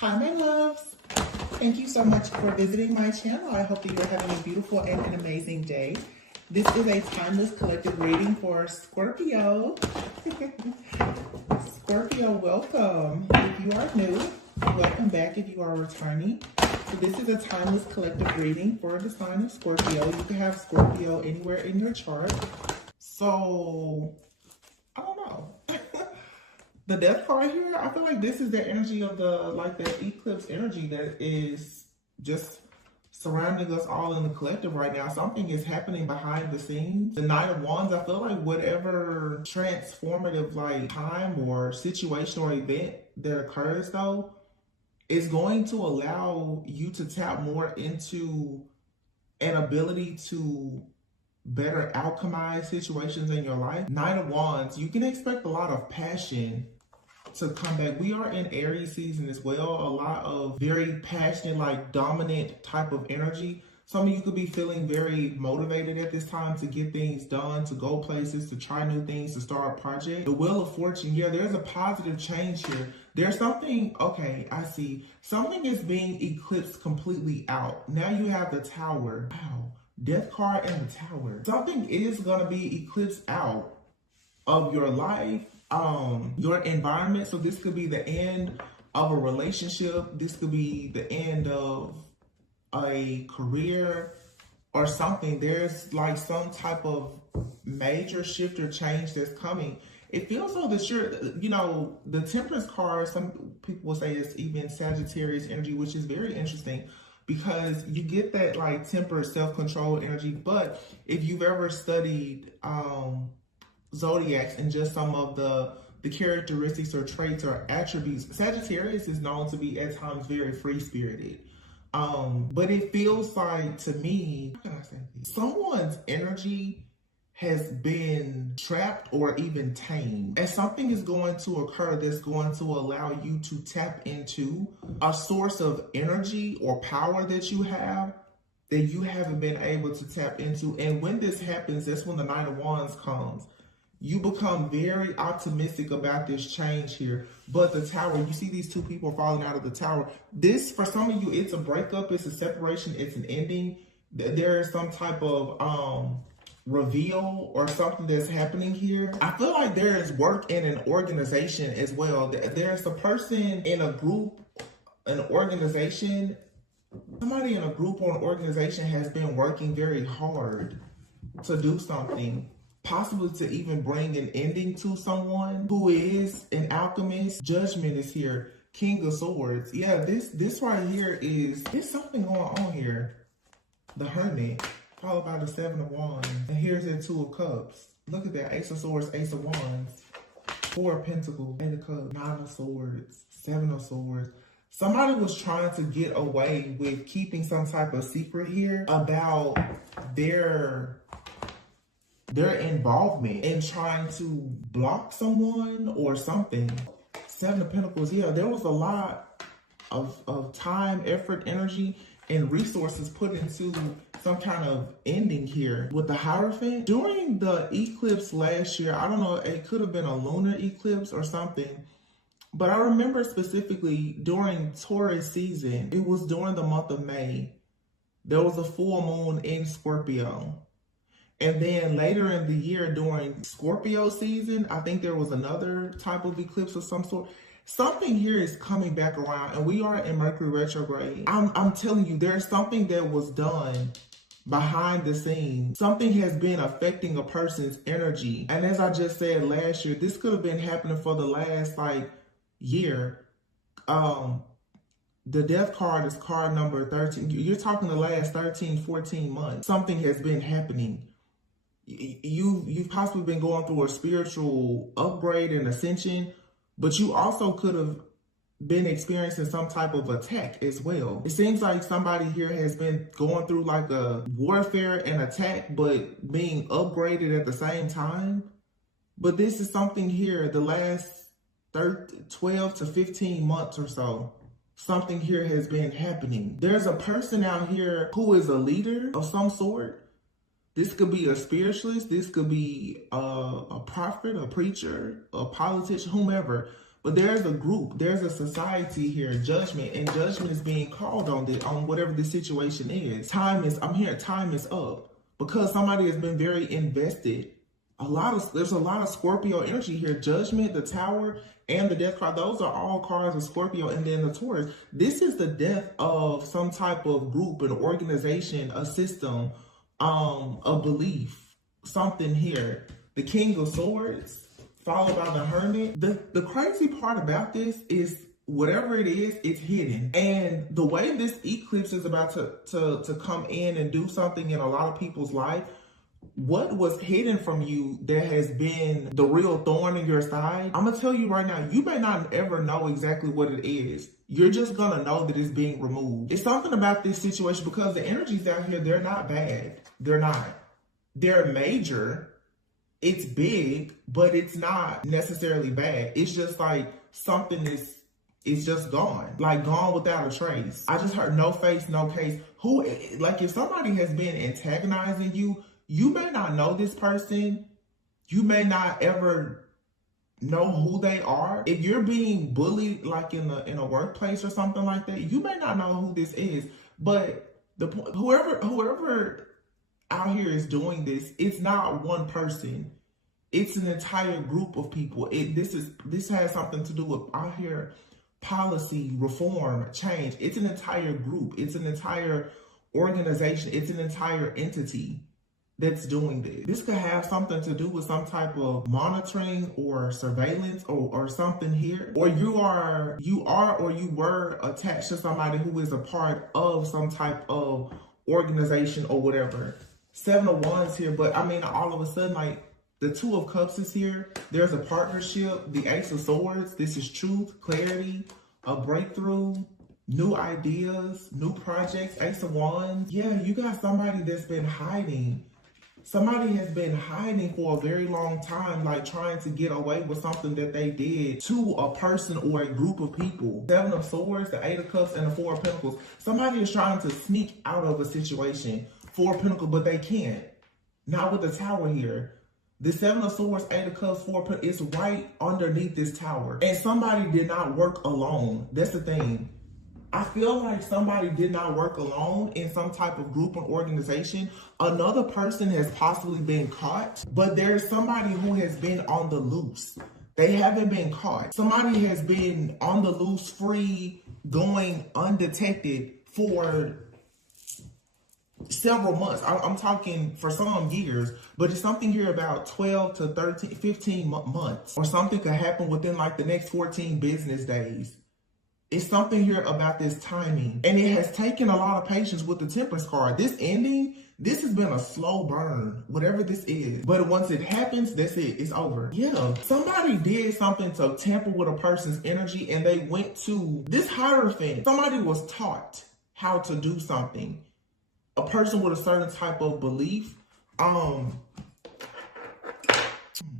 Hi, my loves. Thank you so much for visiting my channel. I hope that you're having a beautiful and an amazing day. This is a timeless collective reading for Scorpio. Scorpio, welcome. If you are new, welcome back if you are returning. So this is a timeless collective reading for the sign of Scorpio. You can have Scorpio anywhere in your chart. So, I don't know. The death card here, I feel like this is the energy of the eclipse energy that is just surrounding us all in the collective right now. Something is happening behind the scenes. The Knight of Wands, I feel like whatever transformative time or situation or event that occurs though, is going to allow you to tap more into an ability to better alchemize situations in your life. Knight of Wands, you can expect a lot of passion to come back. We are in Aries season as well. A lot of very passionate, dominant type of energy. Some of you could be feeling very motivated at this time to get things done, to go places, to try new things, to start a project. The Wheel of Fortune, yeah, there's a positive change here. There's something, okay, I see. Something is being eclipsed completely out. Now you have the Tower. Wow. Death card and the Tower. Something is going to be eclipsed out of your life, your environment. So this could be the end of a relationship. This could be the end of a career or something. There's some type of major shift or change that's coming. It feels so that you're, the Temperance card, some people will say it's even Sagittarius energy, which is very interesting because you get that tempered self-control energy. But if you've ever studied zodiacs and just some of the characteristics or traits or attributes, Sagittarius is known to be at times very free-spirited. But it feels like, to me, how can I say this? Someone's energy has been trapped or even tamed. And something is going to occur that's going to allow you to tap into a source of energy or power that you have that you haven't been able to tap into. And when this happens, that's when the Knight of Wands comes. You become very optimistic about this change here. But the Tower, you see these two people falling out of the Tower. This, for some of you, it's a breakup, it's a separation, it's an ending. There is some type of reveal or something that's happening here. I feel like there is work in an organization as well. There's a person in a group, an organization, somebody in a group or an organization has been working very hard to do something, possibly to even bring an ending to someone who is an alchemist. Judgment is here. King of Swords. Yeah, this right here there's something going on here. The Hermit, followed by the Seven of Wands. And here's the Two of Cups. Look at that. Ace of Swords, Ace of Wands. Four of Pentacles, Eight of Cups, Nine of Swords, Seven of Swords. Somebody was trying to get away with keeping some type of secret here about their involvement in trying to block someone or something. Seven of Pentacles, yeah, there was a lot of time, effort, energy, and resources put into some kind of ending here. With the Hierophant, during the eclipse last year, I don't know, it could have been a lunar eclipse or something, but I remember specifically during Taurus season, it was during the month of May, there was a full moon in Scorpio. And then later in the year during Scorpio season, I think there was another type of eclipse of some sort. Something here is coming back around, and we are in Mercury retrograde. I'm telling you, there's something that was done behind the scenes. Something has been affecting a person's energy. And as I just said last year, this could have been happening for the last year. The death card is card number 13. You're talking the last 13, 14 months. Something has been happening. You've possibly been going through a spiritual upgrade and ascension, but you also could have been experiencing some type of attack as well. It seems like somebody here has been going through a warfare and attack, but being upgraded at the same time. But this is something here, the last 12 to 15 months or so, something here has been happening. There's a person out here who is a leader of some sort. This could be a spiritualist. This could be a prophet, a preacher, a politician, whomever. But there's a group, there's a society here, judgment, and judgment is being called on whatever the situation is. Time is up. Because somebody has been very invested. There's a lot of Scorpio energy here. Judgment, the Tower, and the Death card. Those are all cards of Scorpio, and then the Taurus. This is the death of some type of group, an organization, a system, a belief, something here. The King of Swords, followed by the Hermit. The crazy part about this is whatever it is, it's hidden. And the way this eclipse is about to come in and do something in a lot of people's life, what was hidden from you that has been the real thorn in your side, I'm going to tell you right now, you may not ever know exactly what it is. You're just going to know that it's being removed. It's something about this situation because the energies out here, they're not bad. They're not. They're major. It's big, but it's not necessarily bad. It's just like something is just gone, like gone without a trace. I just heard no face, no case. Like if somebody has been antagonizing you, you may not know this person. You may not ever know who they are. If you're being bullied, like in a workplace or something like that, you may not know who this is. But whoever out here is doing this, it's not one person. It's an entire group of people. This has something to do with out here policy, reform, change. It's an entire group. It's an entire organization. It's an entire entity that's doing this. This could have something to do with some type of monitoring or surveillance or something here. Or you are or you were attached to somebody who is a part of some type of organization or whatever. 7 of Wands here, but I mean, all of a sudden, like the 2 of Cups is here. There's a partnership. The Ace of Swords. This is truth, clarity, a breakthrough, new ideas, new projects. Ace of Wands. Yeah, you got somebody that's been hiding. Somebody has been hiding for a very long time, like trying to get away with something that they did to a person or a group of people. 7 of Swords, the 8 of Cups, and the 4 of Pentacles. Somebody is trying to sneak out of a situation. 4 of Pentacles, but they can't. Not with the Tower here. The 7 of Swords, 8 of Cups, 4 of Pentacles, it's right underneath this Tower. And somebody did not work alone. That's the thing. I feel like somebody did not work alone in some type of group or organization. Another person has possibly been caught, but there's somebody who has been on the loose. They haven't been caught. Somebody has been on the loose, free, going undetected for several months. I'm talking for some years, but it's something here about 12 to 13, 15 months, or something could happen within like the next 14 business days. It's something here about this timing. And it has taken a lot of patience with the Temperance card. This ending, this has been a slow burn, whatever this is. But once it happens, that's it. It's over. Yeah. Somebody did something to tamper with a person's energy and they went to this Hierophant. Somebody was taught how to do something. A person with a certain type of belief.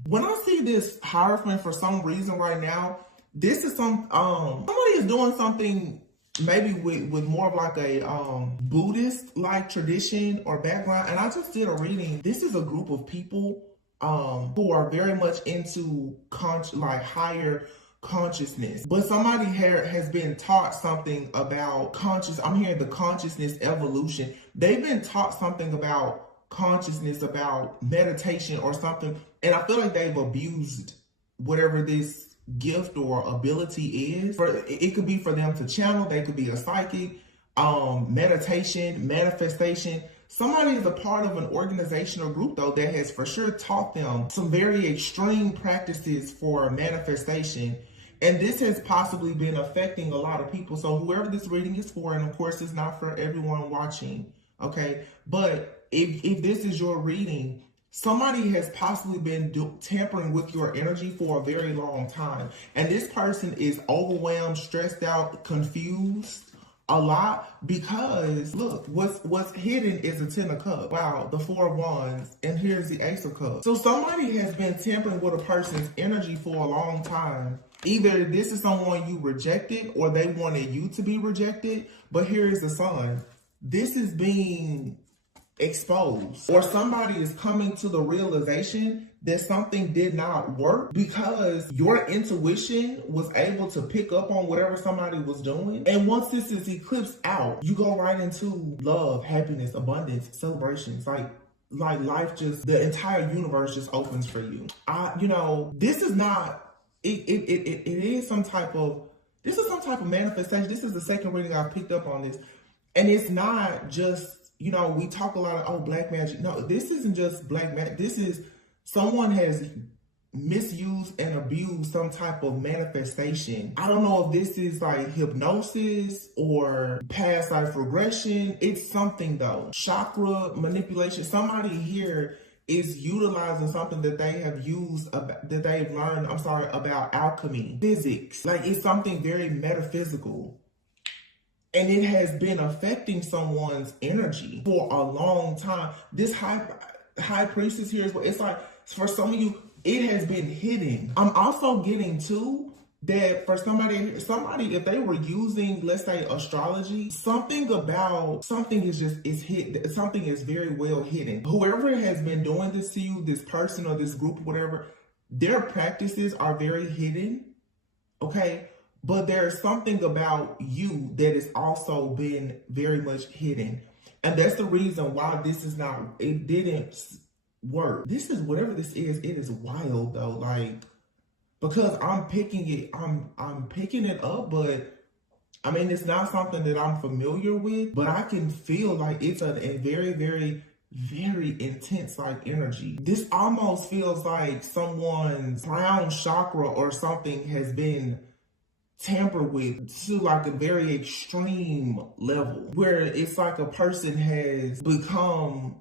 When I see this Hierophant for some reason right now, this is somebody is doing something maybe with more of like a Buddhist like tradition or background. And I just did a reading. This is a group of people who are very much into higher consciousness. But somebody here has been taught something about I'm hearing the consciousness evolution. They've been taught something about consciousness, about meditation or something. And I feel like they've abused whatever this gift or ability is. It could be for them to channel. They could be a psychic, meditation, manifestation. Somebody is a part of an organization or group though that has for sure taught them some very extreme practices for manifestation. And this has possibly been affecting a lot of people. So whoever this reading is for, and of course it's not for everyone watching, okay? But if this is your reading, somebody has possibly been tampering with your energy for a very long time. And this person is overwhelmed, stressed out, confused a lot because, look, what's hidden is the 10 of Cups. Wow, the 4 of Wands, and here's the Ace of Cups. So somebody has been tampering with a person's energy for a long time. Either this is someone you rejected or they wanted you to be rejected. But here is the Sun. This is being exposed, or somebody is coming to the realization that something did not work because your intuition was able to pick up on whatever somebody was doing. And once this is eclipsed out, you go right into love, happiness, abundance, celebrations. Like life just, the entire universe just opens for you. This is not, it is some type of, this is some type of manifestation. This is the second reading I've picked up on this. And it's not just, we talk a lot of, oh, black magic. No, this isn't just black magic. This is someone has misused and abused some type of manifestation. I don't know if this is like hypnosis or past life regression. It's something though. Chakra manipulation. Somebody here is utilizing something that they have used, that they've learned, about alchemy, physics. Like it's something very metaphysical. And it has been affecting someone's energy for a long time. This high priestess here is what it's like. For some of you, it has been hidden. I'm also getting too that for somebody, if they were using, let's say, astrology, something is hidden. Something is very well hidden. Whoever has been doing this to you, this person or this group, whatever, their practices are very hidden. Okay. But there's something about you that has also been very much hidden. And that's the reason why it didn't work. This is, whatever this is, it is wild though. Like, because I'm picking it up, but I mean, it's not something that I'm familiar with, but I can feel like it's a very, very, very intense like energy. This almost feels like someone's crown chakra or something has been tampered with to like a very extreme level, where it's like a person has become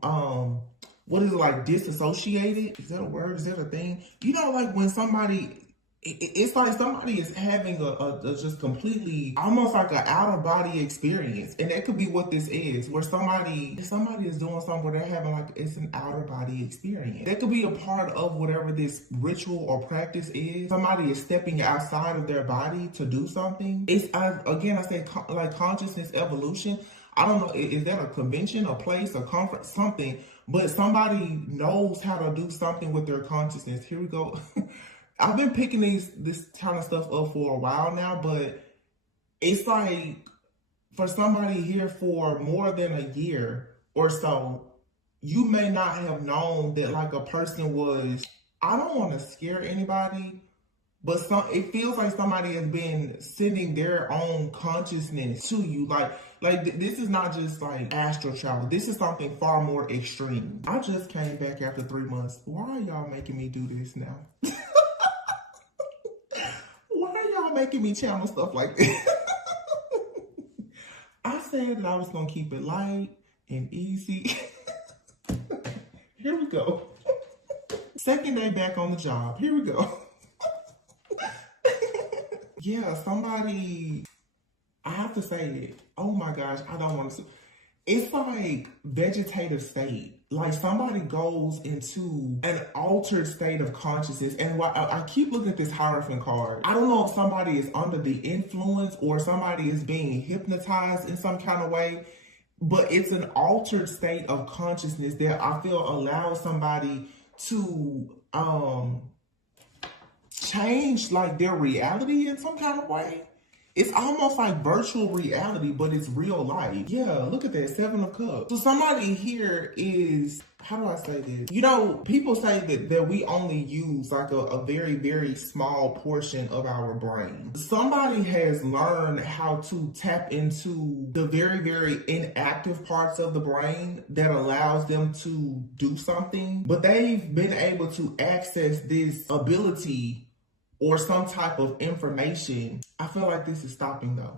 disassociated. Is that a word? Is that a thing? Like when somebody, it's like somebody is having a just completely, almost like an out of body experience. And that could be what this is, where somebody is doing something where they're having it's an outer body experience. That could be a part of whatever this ritual or practice is. Somebody is stepping outside of their body to do something. I say consciousness evolution. I don't know, is that a convention, a place, a conference, something, but somebody knows how to do something with their consciousness. Here we go. I've been picking this kind of stuff up for a while now, but it's like for somebody here for more than a year or so, you may not have known that like a person was, I don't want to scare anybody, but it feels like somebody has been sending their own consciousness to you. Like this is not just like astral travel. This is something far more extreme. I just came back after 3 months. Why are y'all making me do this now? Making me channel stuff like this. I said that I was gonna keep it light and easy. Here we go. Second day back on the job. Here we go. Yeah, somebody, I have to say it. Oh my gosh, I don't want to. It's like vegetative state. Like somebody goes into an altered state of consciousness. And I keep looking at this Hierophant card. I don't know if somebody is under the influence or somebody is being hypnotized in some kind of way, but it's an altered state of consciousness that I feel allows somebody to change like their reality in some kind of way. It's almost like virtual reality, but it's real life. Yeah, look at that, 7 of Cups. So somebody here is, how do I say this? People say that we only use like a very, very small portion of our brain. Somebody has learned how to tap into the very, very inactive parts of the brain that allows them to do something, but they've been able to access this ability or some type of information. I feel like this is stopping though.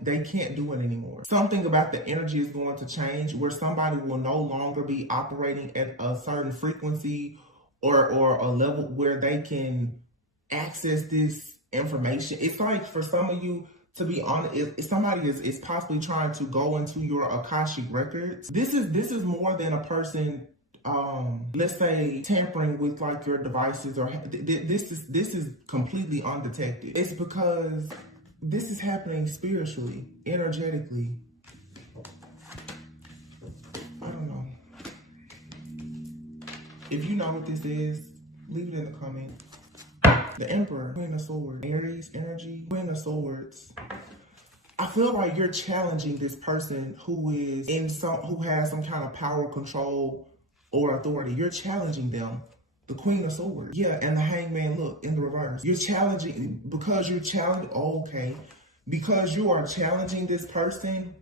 They can't do it anymore. Something about the energy is going to change where somebody will no longer be operating at a certain frequency or a level where they can access this information. It's like for some of you, to be honest, if somebody is possibly trying to go into your Akashic records, this is more than a person let's say tampering with like your devices, or this is completely undetected. It's because this is happening spiritually, energetically. I don't know. If you know what this is, leave it in the comments. The Emperor, Queen of Swords, Aries energy, Queen of Swords. I feel like you're challenging this person who has some kind of power, control, or authority. You're challenging them. The Queen of Swords. Yeah, and the Hangman, look, in the reverse. You're challenging, because you're challenging, okay. Because you are challenging this person,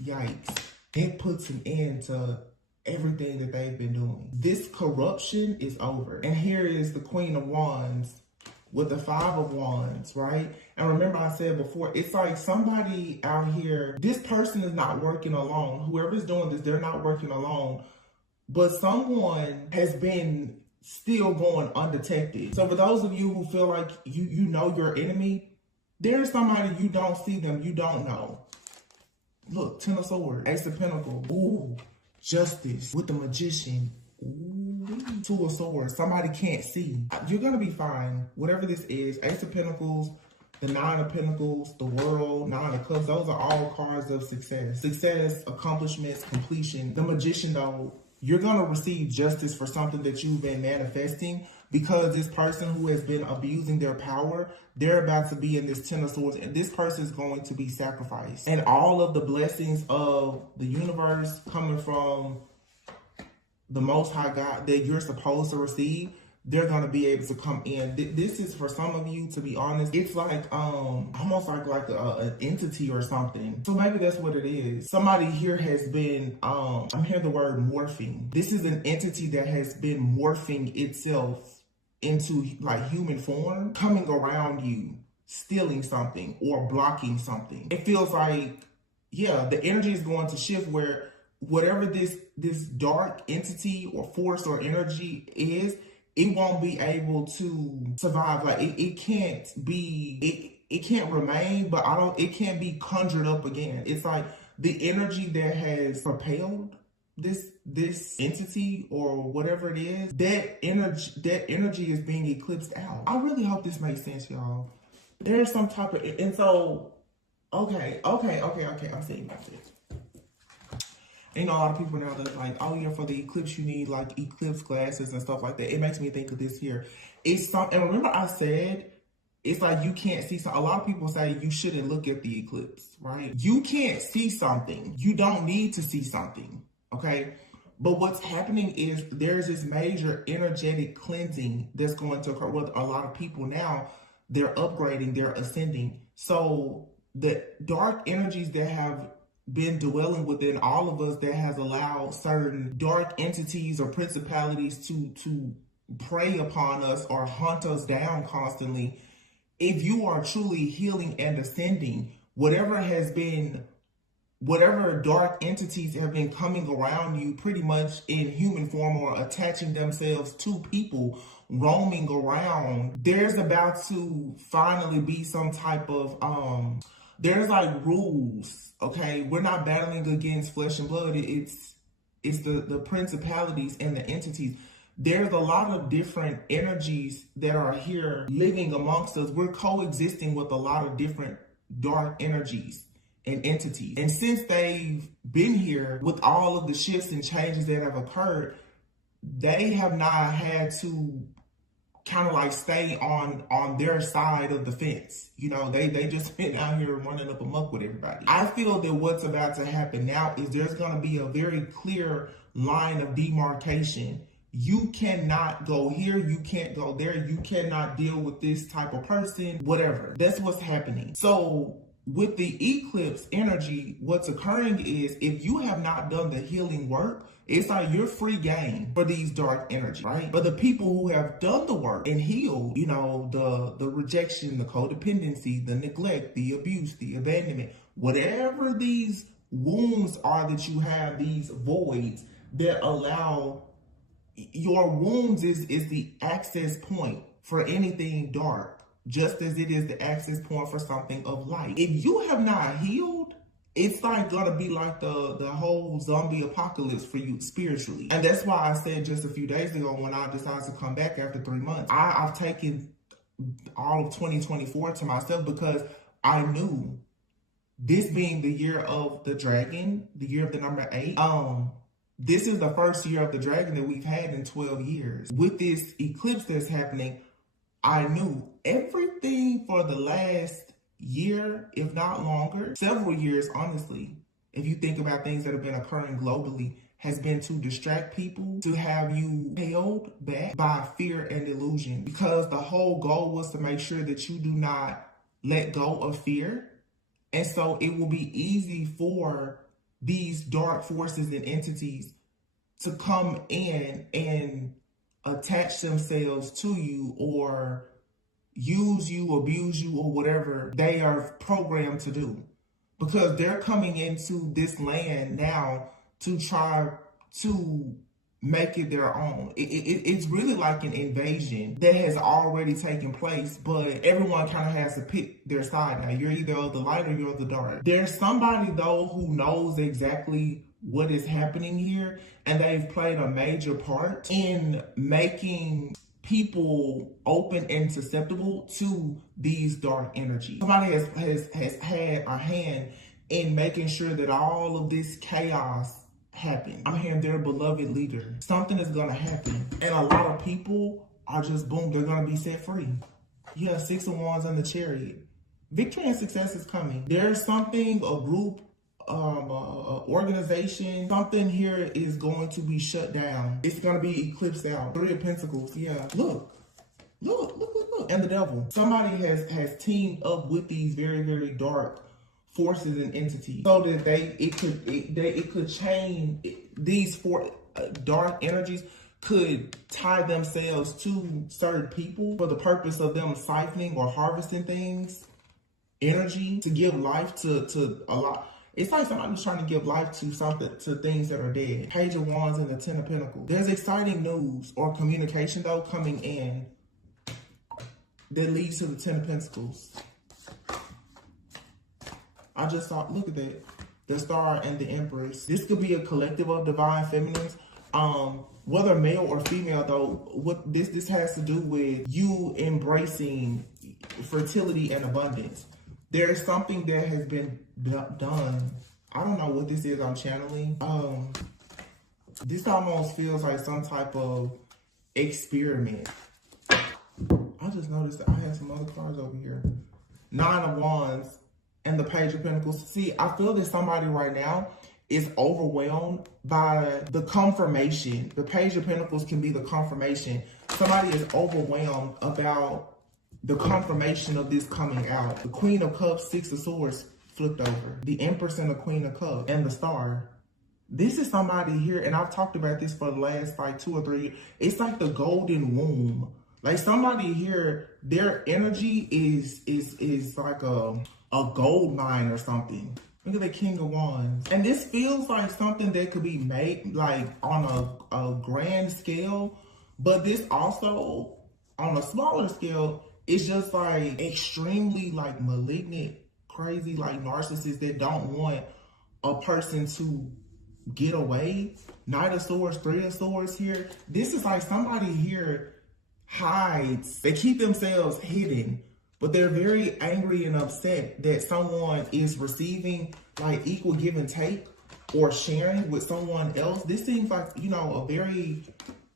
yikes. It puts an end to everything that they've been doing. This corruption is over. And here is the Queen of Wands with the Five of Wands, right? And remember I said before, it's like somebody out here, this person is not working alone. Whoever's doing this, they're not working alone. But someone has been still going undetected. So for those of you who feel like you know your enemy, there's somebody you don't see them, you don't know. Look, Ten of Swords, Ace of Pentacles, ooh, Justice with the Magician, ooh, Two of Swords, somebody can't see. You're gonna be fine, whatever this is. Ace of Pentacles, the Nine of Pentacles, the World, Nine of Cups, those are all cards of success. Success, accomplishments, completion. The Magician though, you're going to receive justice for something that you've been manifesting, because this person who has been abusing their power, they're about to be in this Ten of Swords, and this person is going to be sacrificed. And all of the blessings of the universe coming from the Most High God that you're supposed to receive, they're going to be able to come in. This is for some of you, to be honest, it's like almost like an entity or something. So maybe that's what it is. Somebody here has been, I'm hearing the word morphing. This is an entity that has been morphing itself into like human form, coming around you, stealing something or blocking something. It feels like, yeah, the energy is going to shift where whatever this dark entity or force or energy is, it won't be able to survive. Like it can't be, it can't remain, but it can't be conjured up again. It's like the energy that has propelled this entity or whatever it is, that energy is being eclipsed out. I really hope this makes sense, y'all. There's some type of, and so, okay, I'm saying. You know, a lot of people now that's like, oh yeah, for the eclipse you need like eclipse glasses and stuff like that. It makes me think of this here. It's and remember I said, it's like you can't see something. A lot of people say you shouldn't look at the eclipse, right? You can't see something. You don't need to see something, okay? But what's happening is there's this major energetic cleansing that's going to occur with a lot of people now. They're upgrading, they're ascending. So the dark energies that have been dwelling within all of us, that has allowed certain dark entities or principalities to prey upon us or hunt us down constantly. If you are truly healing and ascending, whatever dark entities have been coming around you pretty much in human form or attaching themselves to people, roaming around, there's about to finally be some type of there's like rules, okay? We're not battling against flesh and blood. It's the principalities and the entities. There's a lot of different energies that are here living amongst us. We're coexisting with a lot of different dark energies and entities. And since they've been here with all of the shifts and changes that have occurred, they have not had to kind of like stay on their side of the fence. You know, they just been out here running up amok with everybody. I feel that what's about to happen now is there's going to be a very clear line of demarcation. You cannot go here, you can't go there, you cannot deal with this type of person, whatever. That's what's happening. So with the eclipse energy, what's occurring is if you have not done the healing work, it's like you're free game for these dark energy, right? But the people who have done the work and healed, you know, the rejection, the codependency, the neglect, the abuse, the abandonment, whatever these wounds are that you have, these voids that allow your wounds is the access point for anything dark, just as it is the access point for something of light. If you have not healed, it's like gonna be like the whole zombie apocalypse for you spiritually. And that's why I said just a few days ago when I decided to come back after 3 months, I've taken all of 2024 to myself because I knew this being the year of the dragon, the year of the number 8, This is the first year of the dragon that we've had in 12 years. With this eclipse that's happening, I knew everything for the last year, if not longer, several years, honestly, if you think about things that have been occurring globally, has been to distract people, to have you held back by fear and illusion. Because the whole goal was to make sure that you do not let go of fear. And so it will be easy for these dark forces and entities to come in and attach themselves to you or use you, abuse you, or whatever they are programmed to do. Because they're coming into this land now to try to make it their own. It's really like an invasion that has already taken place, but everyone kind of has to pick their side now. You're either of the light or you're of the dark. There's somebody, though, who knows exactly what is happening here, and they've played a major part in making people open and susceptible to these dark energies. Somebody has had a hand in making sure that all of this chaos happen. I'm hearing their beloved leader. Something is going to happen. And a lot of people are just, boom, they're going to be set free. You have 6 of Wands in the Chariot. Victory and success is coming. There's something, a group, organization, something here is going to be shut down. It's going to be eclipsed out. 3 of Pentacles, yeah. Look. And the Devil. Somebody has teamed up with these very, very dark forces and entities so that it could change. These 4 dark energies could tie themselves to certain people for the purpose of them siphoning or harvesting things, energy, to give life to a lot. It's like somebody's trying to give life to something, to things that are dead. Page of Wands and the 10 of Pentacles. There's exciting news or communication, though, coming in that leads to the 10 of Pentacles. I just saw, look at that, the Star and the Empress. This could be a collective of divine feminines. Whether male or female, though, what this has to do with you embracing fertility and abundance. There is something that has been done. I don't know what this is I'm channeling. This almost feels like some type of experiment. I just noticed that I have some other cards over here. 9 of Wands and the Page of Pentacles. See, I feel that somebody right now is overwhelmed by the confirmation. The Page of Pentacles can be the confirmation. Somebody is overwhelmed about the confirmation of this coming out. The Queen of Cups, 6 of Swords flipped over. The Empress and the Queen of Cups and the Star. This is somebody here, and I've talked about this for the last like 2 or 3 years. It's like the golden womb. Like somebody here, their energy is like a gold mine or something. Look at the King of Wands. And this feels like something that could be made like on a grand scale, but this also on a smaller scale, it's just like extremely like malignant, crazy, like narcissists that don't want a person to get away. Knight of Swords, 3 of Swords here. This is like somebody here hides. They keep themselves hidden, but they're very angry and upset that someone is receiving like equal give and take or sharing with someone else. This seems like, you know, a very,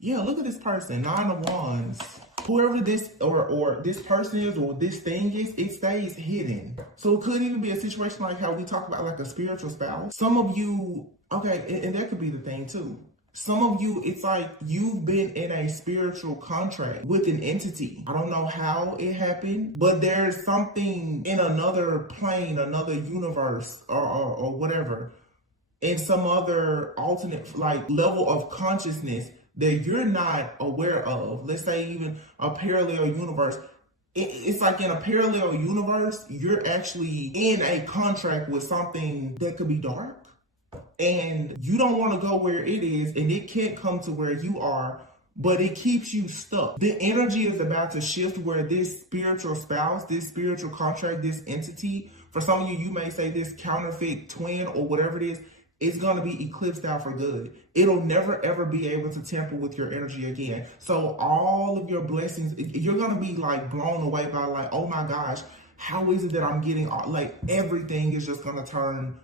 yeah, look at this person, 9 of Wands. Whoever this or this person is or this thing is, it stays hidden. So it could even be a situation like how we talk about like a spiritual spouse. Some of you, okay, and that could be the thing too. Some of you, it's like you've been in a spiritual contract with an entity. I don't know how it happened, but there's something in another plane, another universe or whatever, in some other alternate like level of consciousness that you're not aware of. Let's say even a parallel universe. It's like in a parallel universe, you're actually in a contract with something that could be dark. And you don't want to go where it is, and it can't come to where you are, but it keeps you stuck. The energy is about to shift where this spiritual spouse, this spiritual contract, this entity, for some of you, you may say this counterfeit twin or whatever it is going to be eclipsed out for good. It'll never, ever be able to tamper with your energy again. So all of your blessings, you're going to be like blown away by like, oh my gosh, how is it that I'm getting, like everything is just going to turn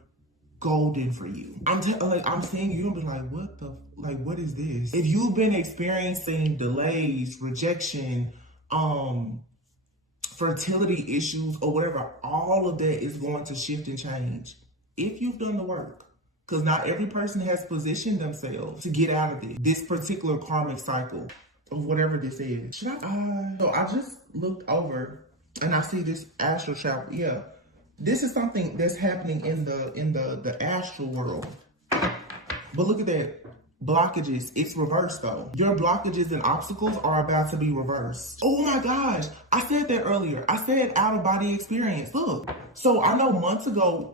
golden for you. I'm saying you're gonna be like, what is this? If you've been experiencing delays, rejection, fertility issues or whatever, all of that is going to shift and change if you've done the work. Because not every person has positioned themselves to get out of this particular karmic cycle of whatever this is. So I just looked over and I see this astral travel. Yeah, this is something that's happening in the astral world. But look at that. Blockages. It's reversed though. Your blockages and obstacles are about to be reversed. Oh my gosh. I said that earlier. I said out of body experience. Look. So I know months ago,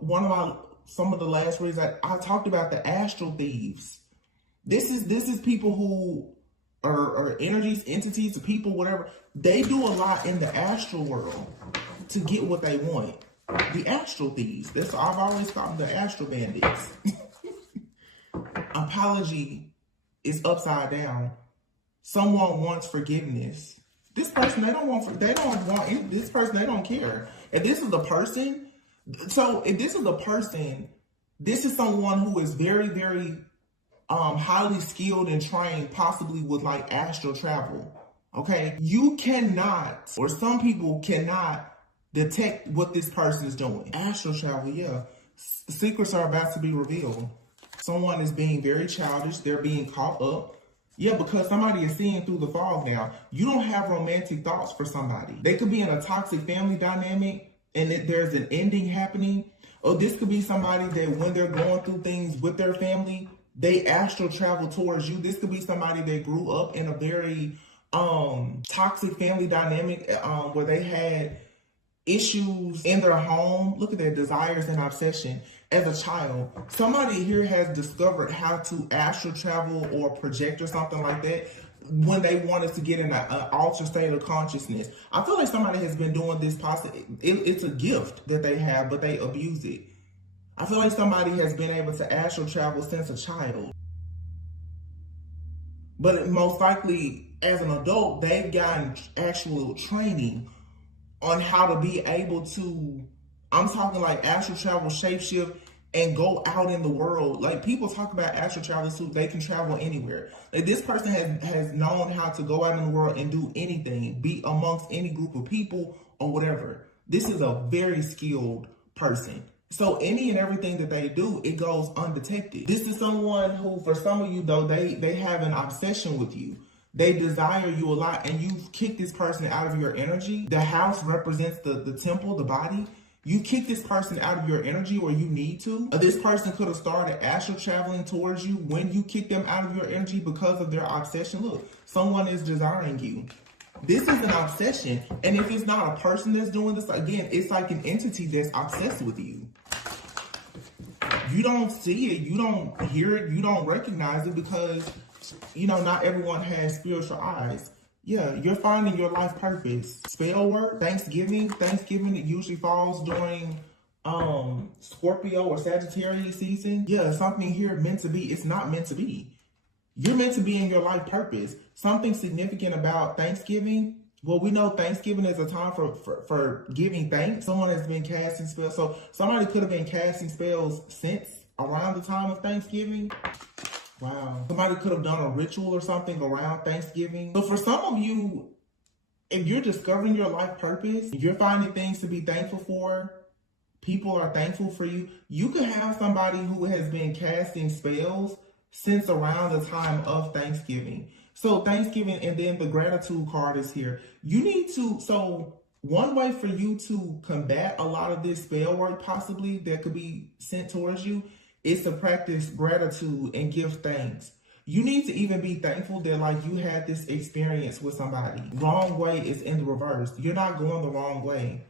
some of the last reads I talked about the astral thieves. This is people who are energies, entities, people, whatever. They do a lot in the astral world to get what they want. The astral thieves. I've always called them the astral bandits. Apology is upside down. Someone wants forgiveness. This person they don't want this person, they don't care. If this is the person, this is someone who is very, very highly skilled and trained, possibly with like astral travel. Okay, you cannot, or some people cannot detect what this person is doing. Astral travel, yeah. Secrets are about to be revealed. Someone is being very childish. They're being caught up. Yeah, because somebody is seeing through the fog now. You don't have romantic thoughts for somebody. They could be in a toxic family dynamic and there's an ending happening. Or this could be somebody that when they're going through things with their family, they astral travel towards you. This could be somebody that grew up in a very toxic family dynamic where they had issues in their home. Look at their desires and obsession as a child. Somebody here has discovered how to astral travel or project or something like that when they wanted to get in an altered state of consciousness. I feel like somebody has been doing this it's a gift that they have, but they abuse it. I feel like somebody has been able to astral travel since a child. But most likely, as an adult, they've gotten actual training on how to be able to, I'm talking like astral travel, shapeshift, and go out in the world. Like people talk about astral travel too, they can travel anywhere. Like this person has known how to go out in the world and do anything, be amongst any group of people or whatever. This is a very skilled person. So any and everything that they do, it goes undetected. This is someone who, for some of you though, they have an obsession with you. They desire you a lot, and you've kicked this person out of your energy. The house represents the temple, the body. You kick this person out of your energy where you need to. This person could have started astral traveling towards you when you kick them out of your energy because of their obsession. Look, someone is desiring you. This is an obsession. And if it's not a person that's doing this, again, it's like an entity that's obsessed with you. You don't see it, you don't hear it, you don't recognize it because, you know, not everyone has spiritual eyes. Yeah, you're finding your life purpose. Spell work, Thanksgiving. Thanksgiving, it usually falls during Scorpio or Sagittarius season. Yeah, something here meant to be. It's not meant to be. You're meant to be in your life purpose. Something significant about Thanksgiving. Well, we know Thanksgiving is a time for giving thanks. Someone has been casting spells. So somebody could have been casting spells since around the time of Thanksgiving. Wow. Somebody could have done a ritual or something around Thanksgiving. So for some of you, if you're discovering your life purpose, you're finding things to be thankful for, people are thankful for you, you could have somebody who has been casting spells since around the time of Thanksgiving. So Thanksgiving, and then the gratitude card is here. You need to, so one way for you to combat a lot of this spell work possibly that could be sent towards you is to practice gratitude and give thanks. You need to even be thankful that like you had this experience with somebody. Wrong way is in the reverse. You're not going the wrong way.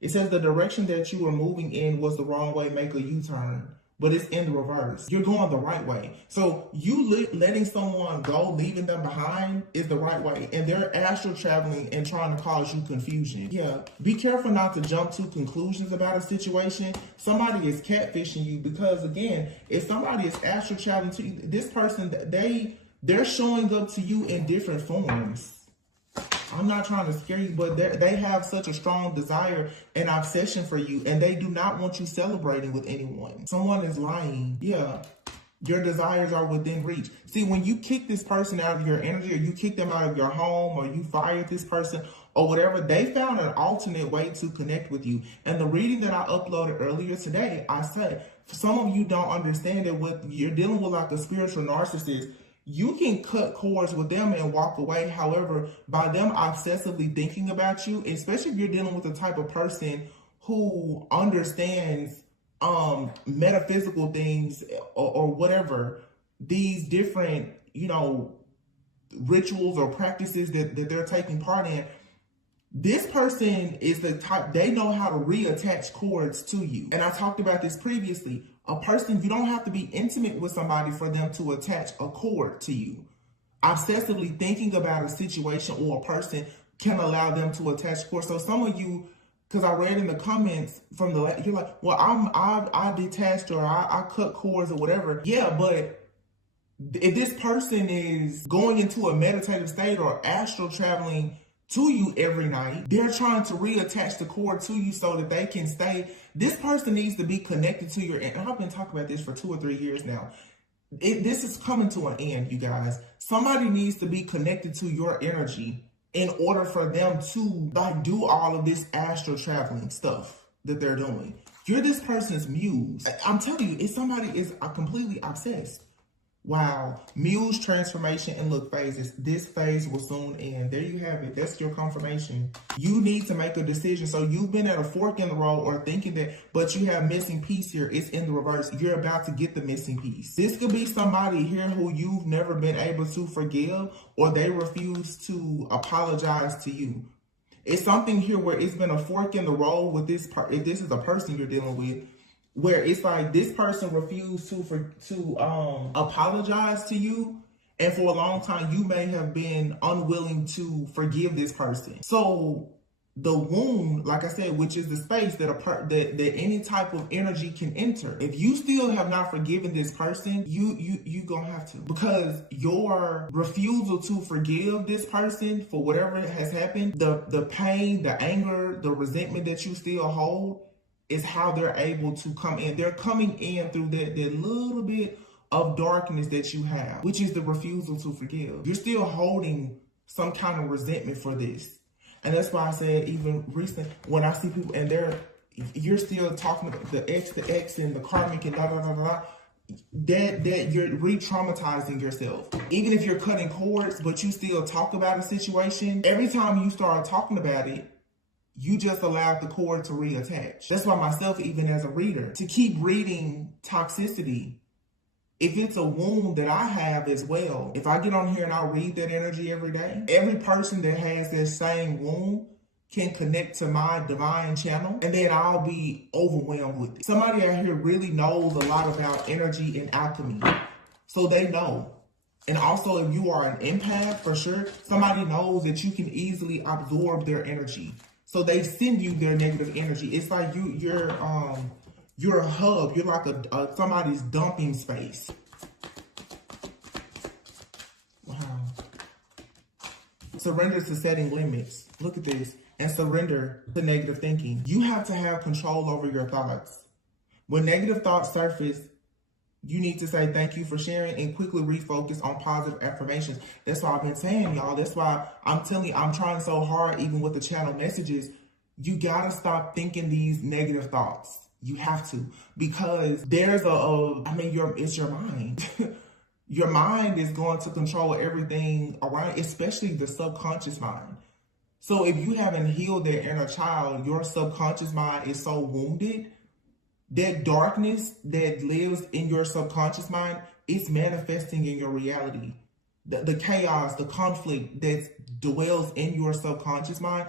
It says the direction that you were moving in was the wrong way, make a U-turn. But it's in the reverse. You're going the right way. So you letting someone go, leaving them behind is the right way. And they're astral traveling and trying to cause you confusion. Yeah, be careful not to jump to conclusions about a situation. Somebody is catfishing you because, again, if somebody is astral traveling to you, this person, they're showing up to you in different forms. I'm not trying to scare you, but they have such a strong desire and obsession for you, and they do not want you celebrating with anyone. Someone is lying. Yeah. Your desires are within reach. See, when you kick this person out of your energy, or you kick them out of your home, or you fired this person, or whatever, they found an alternate way to connect with you. And the reading that I uploaded earlier today, I said, for some of you don't understand it, with you're dealing with like a spiritual narcissist, you can cut cords with them and walk away. However, by them obsessively thinking about you, especially if you're dealing with the type of person who understands metaphysical things or whatever, these different, rituals or practices that they're taking part in, this person is the type, they know how to reattach cords to you. And I talked about this previously. A person, you don't have to be intimate with somebody for them to attach a cord to you. Obsessively thinking about a situation or a person can allow them to attach cords. So some of you, because I read in the comments you're like, well, I detached, or I cut cords or whatever. Yeah, but if this person is going into a meditative state or astral traveling to you every night, they're trying to reattach the cord to you so that they can stay. This person needs to be connected to your, and I've been talking about this for 2 or 3 years now. This is coming to an end, you guys. Somebody needs to be connected to your energy in order for them to do all of this astral traveling stuff that they're doing. You're this person's muse. I'm telling you, if somebody is completely obsessed. Wow. Muse transformation and look phases. This phase will soon end. There you have it. That's your confirmation. You need to make a decision. So you've been at a fork in the road or thinking that, but you have missing piece here. It's in the reverse. You're about to get the missing piece. This could be somebody here who you've never been able to forgive, or they refuse to apologize to you. It's something here where it's been a fork in the road with this part. If this is a person you're dealing with, where it's like this person refused to apologize to you, and for a long time you may have been unwilling to forgive this person. So the wound, like I said, which is the space that any type of energy can enter. If you still have not forgiven this person, you gonna have to, because your refusal to forgive this person for whatever has happened, the pain, the anger, the resentment that you still hold, is how they're able to come in. They're coming in through that little bit of darkness that you have, which is the refusal to forgive. You're still holding some kind of resentment for this. And that's why I said, even recently, when I see people and you're still talking about the ex and the karmic and that you're re-traumatizing yourself. Even if you're cutting cords, but you still talk about a situation, every time you start talking about it, you just allowed the cord to reattach. That's why myself, even as a reader, to keep reading toxicity, if it's a wound that I have as well, if I get on here and I read that energy every day, every person that has that same wound can connect to my divine channel, and then I'll be overwhelmed with it. Somebody out here really knows a lot about energy and alchemy, so they know. And also, if you are an empath, for sure, somebody knows that you can easily absorb their energy. So they send you their negative energy. It's like you're a hub. You're like somebody's dumping space. Wow. Surrender to setting limits. Look at this. And surrender to negative thinking. You have to have control over your thoughts. When negative thoughts surface, you need to say thank you for sharing and quickly refocus on positive affirmations. That's why I've been saying, y'all. That's why I'm telling you, I'm trying so hard, even with the channel messages. You gotta stop thinking these negative thoughts. You have to, because there's it's your mind. Your mind is going to control everything around, especially the subconscious mind. So if you haven't healed that inner child, your subconscious mind is so wounded. That darkness that lives in your subconscious mind is manifesting in your reality. The chaos, the conflict that dwells in your subconscious mind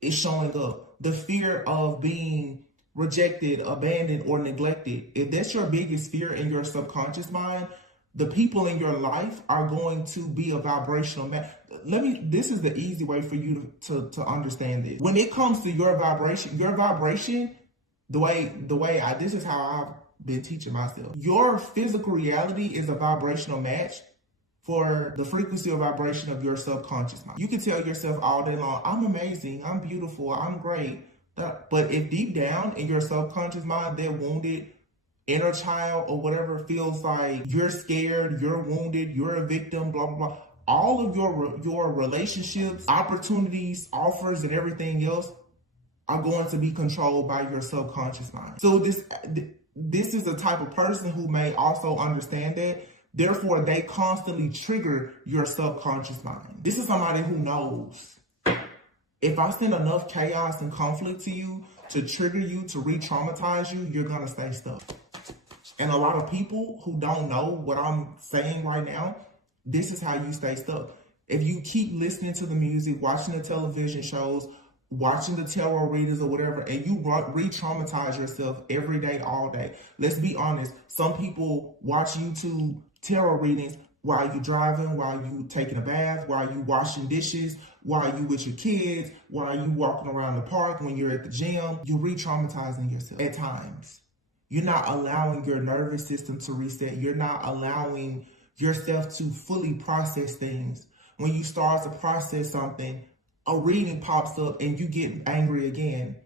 is showing up. The fear of being rejected, abandoned, or neglected. If that's your biggest fear in your subconscious mind, the people in your life are going to be a vibrational match. This is the easy way for you to understand this. When it comes to your vibration, this is how I've been teaching myself. Your physical reality is a vibrational match for the frequency or vibration of your subconscious mind. You can tell yourself all day long, I'm amazing, I'm beautiful, I'm great. But if deep down in your subconscious mind, that wounded inner child or whatever feels like you're scared, you're wounded, you're a victim, blah, blah, blah. All of your relationships, opportunities, offers, and everything else are going to be controlled by your subconscious mind. So this is a type of person who may also understand that. Therefore, they constantly trigger your subconscious mind. This is somebody who knows, if I send enough chaos and conflict to you, to trigger you, to re-traumatize you, you're going to stay stuck. And a lot of people who don't know what I'm saying right now, this is how you stay stuck. If you keep listening to the music, watching the television shows, watching the tarot readers or whatever, and you re-traumatize yourself every day, all day. Let's be honest. Some people watch YouTube tarot readings while you driving, while you taking a bath, while you washing dishes, while you with your kids, while you walking around the park, when you're at the gym. You're re-traumatizing yourself at times. You're not allowing your nervous system to reset. You're not allowing yourself to fully process things. When you start to process something, a reading pops up and you get angry again.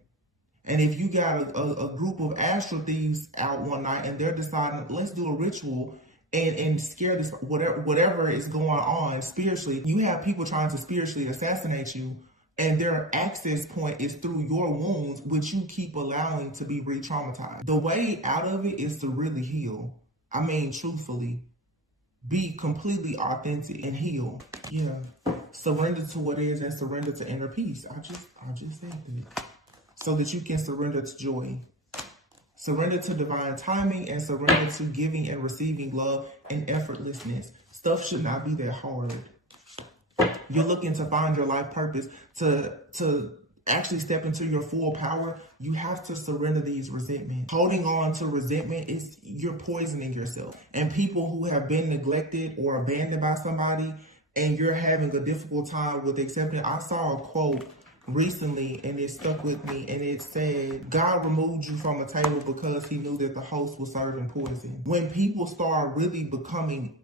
And if you got a group of astral thieves out one night and they're deciding, let's do a ritual and scare this, whatever is going on spiritually, you have people trying to spiritually assassinate you, and their access point is through your wounds, which you keep allowing to be re-traumatized. The way out of it is to really heal. I mean, truthfully, be completely authentic and heal. Yeah. Surrender to what is and surrender to inner peace. I just said that. So that you can surrender to joy. Surrender to divine timing and surrender to giving and receiving love and effortlessness. Stuff should not be that hard. You're looking to find your life purpose, to actually step into your full power. You have to surrender these resentments. Holding on to resentment is you're poisoning yourself. And people who have been neglected or abandoned by somebody and you're having a difficult time with accepting. I saw a quote recently and it stuck with me, and it said, God removed you from a table because he knew that the host was serving poison. When people start really becoming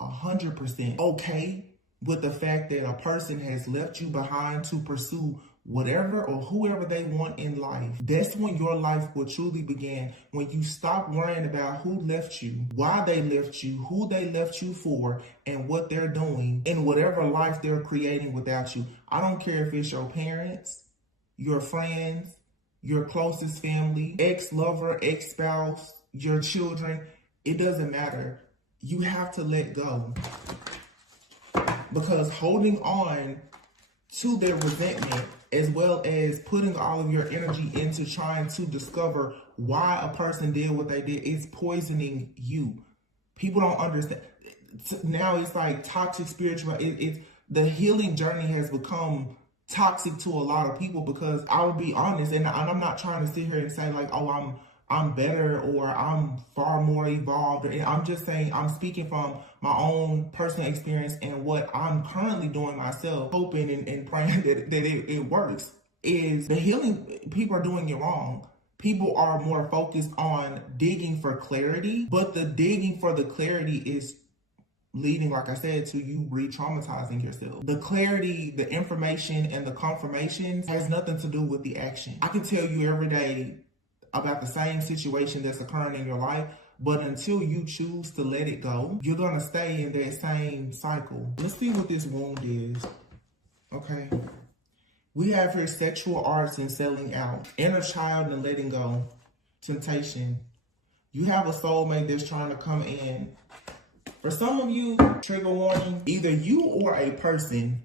100% okay with the fact that a person has left you behind to pursue whatever or whoever they want in life, that's when your life will truly begin. When you stop worrying about who left you, why they left you, who they left you for, and what they're doing in whatever life they're creating without you. I don't care if it's your parents, your friends, your closest family, ex-lover, ex-spouse, your children. It doesn't matter. You have to let go. Because holding on to their resentment, as well as putting all of your energy into trying to discover why a person did what they did, is poisoning you. People don't understand. Now it's like toxic spiritual. The healing journey has become toxic to a lot of people, because I will be honest, and I'm not trying to sit here and say like, oh, I'm better or I'm far more evolved. I'm just saying, I'm speaking from my own personal experience and what I'm currently doing myself, hoping and praying that it works. Is the healing, people are doing it wrong. People are more focused on digging for clarity, but the digging for the clarity is leading, like I said, to you re-traumatizing yourself. The clarity, the information, and the confirmations has nothing to do with the action. I can tell you every day about the same situation that's occurring in your life, but until you choose to let it go, you're going to stay in that same cycle. Let's see what this wound is. Okay. We have here sexual arts and selling out, inner child and letting go, temptation. You have a soulmate that's trying to come in. For some of you, trigger warning, either you or a person.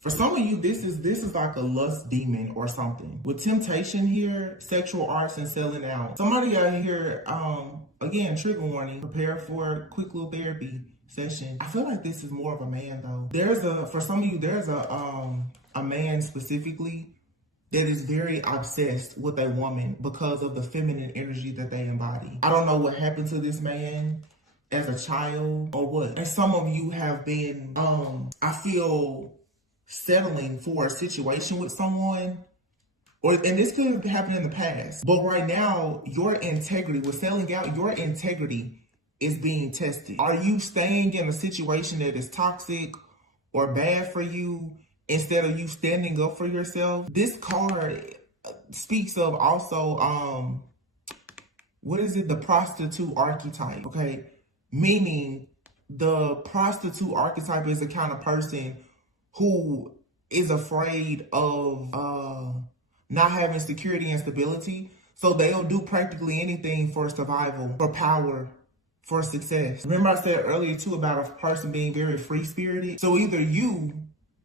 For some of you, this is like a lust demon or something. With temptation here, sexual arts and selling out. Somebody out here, again, trigger warning, prepare for a quick little therapy session. I feel like this is more of a man though. For some of you, there's a man specifically that is very obsessed with a woman because of the feminine energy that they embody. I don't know what happened to this man as a child or what. And some of you have been, I feel, settling for a situation with someone, and this could have happened in the past, but right now your integrity with selling out, your integrity is being tested. Are you staying in a situation that is toxic or bad for you instead of you standing up for yourself? This card speaks of also, what is it? The prostitute archetype, okay? Meaning the prostitute archetype is the kind of person who is afraid of not having security and stability. So they'll do practically anything for survival, for power, for success. Remember I said earlier too about a person being very free-spirited? So either you,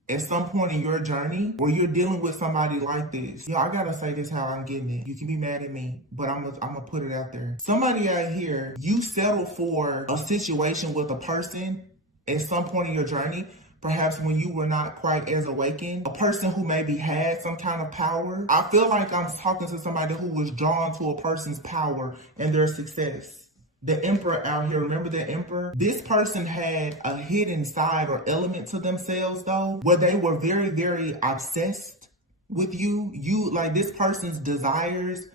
at some point in your journey where you're dealing with somebody like this, I gotta say this how I'm getting it. You can be mad at me, but I'm gonna put it out there. Somebody out here, you settle for a situation with a person at some point in your journey, perhaps when you were not quite as awakened, a person who maybe had some kind of power. I feel like I'm talking to somebody who was drawn to a person's power and their success. The Emperor out here, remember the Emperor? This person had a hidden side or element to themselves though, where they were very, very obsessed with you. Like this person's desires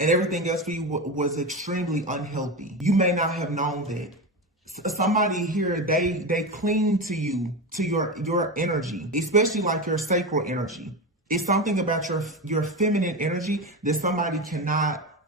and everything else for you was extremely unhealthy. You may not have known that. Somebody here, they cling to you, to your energy, especially like your sacral energy. It's something about your feminine energy that somebody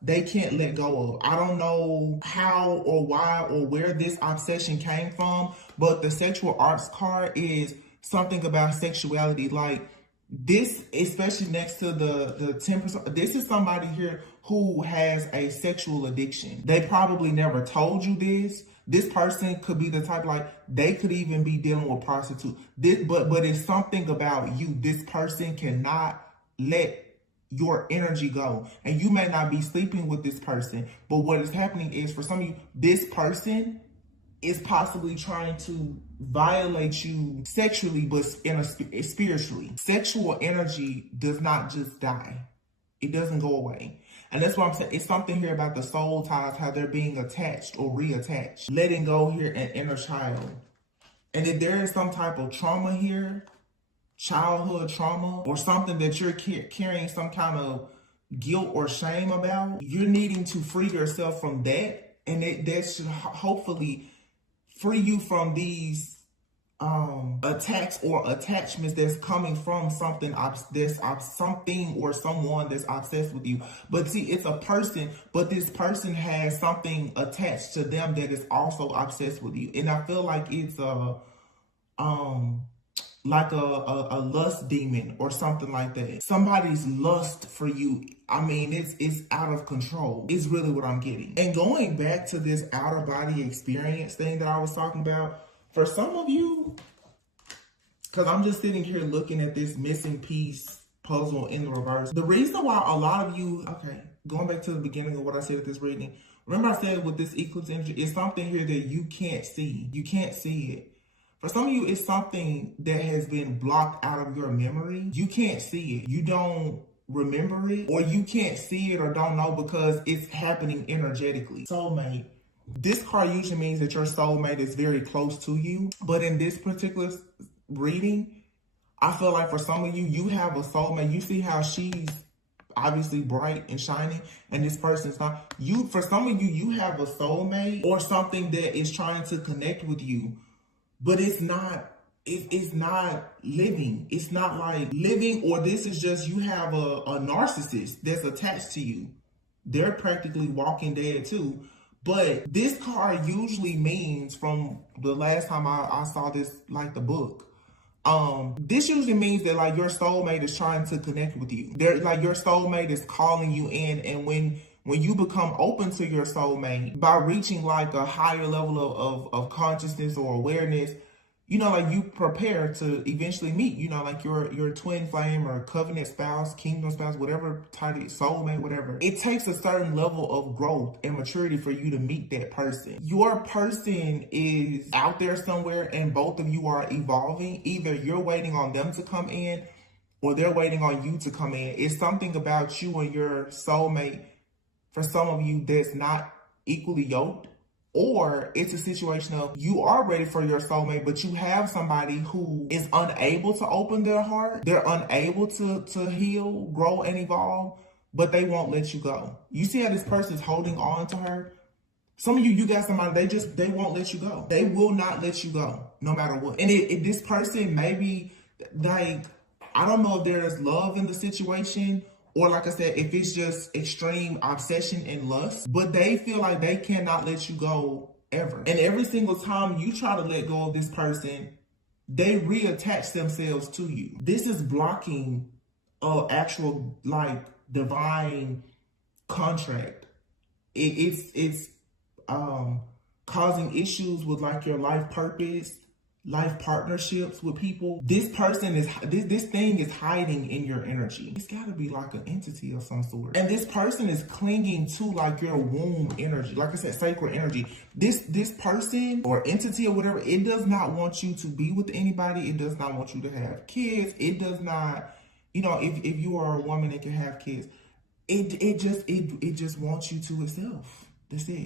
they can't let go of. I don't know how or why or where this obsession came from, but the sexual arts card is something about sexuality. Like this, especially next to the 10%, this is somebody here who has a sexual addiction. They probably never told you this. This person could be the type, like they could even be dealing with prostitute. But it's something about you. This person cannot let your energy go. And you may not be sleeping with this person, but what is happening is for some of you, this person is possibly trying to violate you sexually, but spiritually. Sexual energy does not just die. It doesn't go away. And that's why I'm saying it's something here about the soul ties, how they're being attached or reattached. Letting go here an inner child. And if there is some type of trauma here, childhood trauma, or something that you're carrying some kind of guilt or shame about, you're needing to free yourself from that. And that should hopefully free you from these attacks or attachments that's coming from something something or someone that's obsessed with you. But see, it's a person, but this person has something attached to them that is also obsessed with you. And I feel like it's like a lust demon or something like that. Somebody's lust for you. I mean, it's out of control. It's really what I'm getting. And going back to this outer body experience thing that I was talking about, for some of you, because I'm just sitting here looking at this missing piece puzzle in the reverse. The reason why a lot of you, okay, going back to the beginning of what I said at this reading, remember I said with this eclipse energy, it's something here that you can't see. You can't see it. For some of you, it's something that has been blocked out of your memory. You can't see it. You don't remember it, or you can't see it or don't know because it's happening energetically. Soulmate. This card usually means that your soulmate is very close to you. But in this particular reading, I feel like for some of you, you have a soulmate. You see how she's obviously bright and shining, and this person's not. For some of you, you have a soulmate or something that is trying to connect with you. But it's not living. It's not like living, or this is just you have a narcissist that's attached to you. They're practically walking dead too. But this card usually means, from the last time I saw this, like the book, this usually means that like your soulmate is trying to connect with you. They're like your soulmate is calling you in, and when you become open to your soulmate by reaching like a higher level of consciousness or awareness, you know, like you prepare to eventually meet, you know, like your twin flame or covenant spouse, kingdom spouse, whatever title, soulmate, whatever. It takes a certain level of growth and maturity for you to meet that person. Your person is out there somewhere and both of you are evolving. Either you're waiting on them to come in or they're waiting on you to come in. It's something about you and your soulmate, for some of you, that's not equally yoked. Or it's a situation of you are ready for your soulmate, but you have somebody who is unable to open their heart. They're unable to heal, grow, and evolve, but they won't let you go. You see how this person is holding on to her? Some of you got somebody, they won't let you go. They will not let you go, no matter what. And this person, maybe, like, I don't know if there's love in the situation, or like I said, if it's just extreme obsession and lust, but they feel like they cannot let you go ever. And every single time you try to let go of this person, they reattach themselves to you. This is blocking actual, like, divine contract. It's causing issues with, like, your life purpose, life partnerships with people. This person is, this thing is hiding in your energy. It's got to be like an entity of some sort. And this person is clinging to, like, your womb energy. Like I said, sacred energy. This person or entity or whatever, it does not want you to be with anybody. It does not want you to have kids. It does not, you know, if you are a woman that can have kids, it just wants you to itself. That's it.